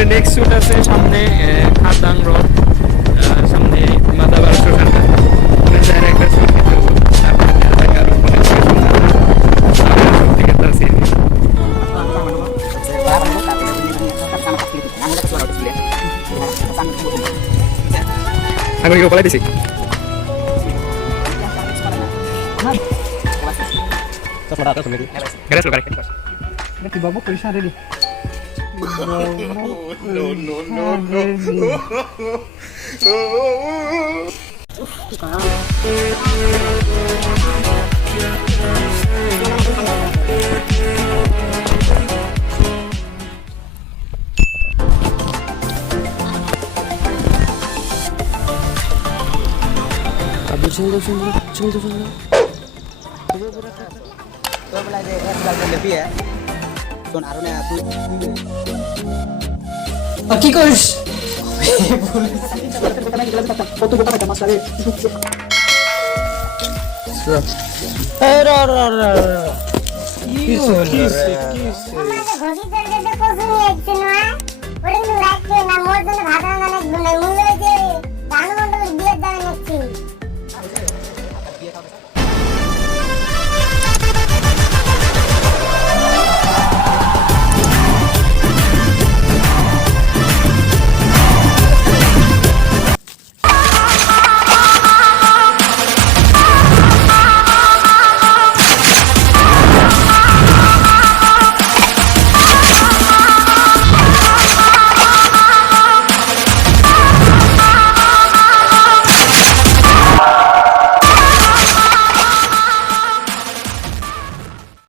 এরপরে next shoot আছে সামনে খাদাং হ্রদ, সামনে মাদাবার শ্মশানটা, ওখানে যার একটা শুট নিতে হবে। তারপরে দেখা যাক আরো পরে থেকে শুট হবে। আমরা সব থেকে তার সিন আমি কি বলে দিছি Garis lu garis. Nanti babak tulisan ada di. तो बोला जे एक बार लेबी है तो आरो ने तू কি করিস? ঘড়ি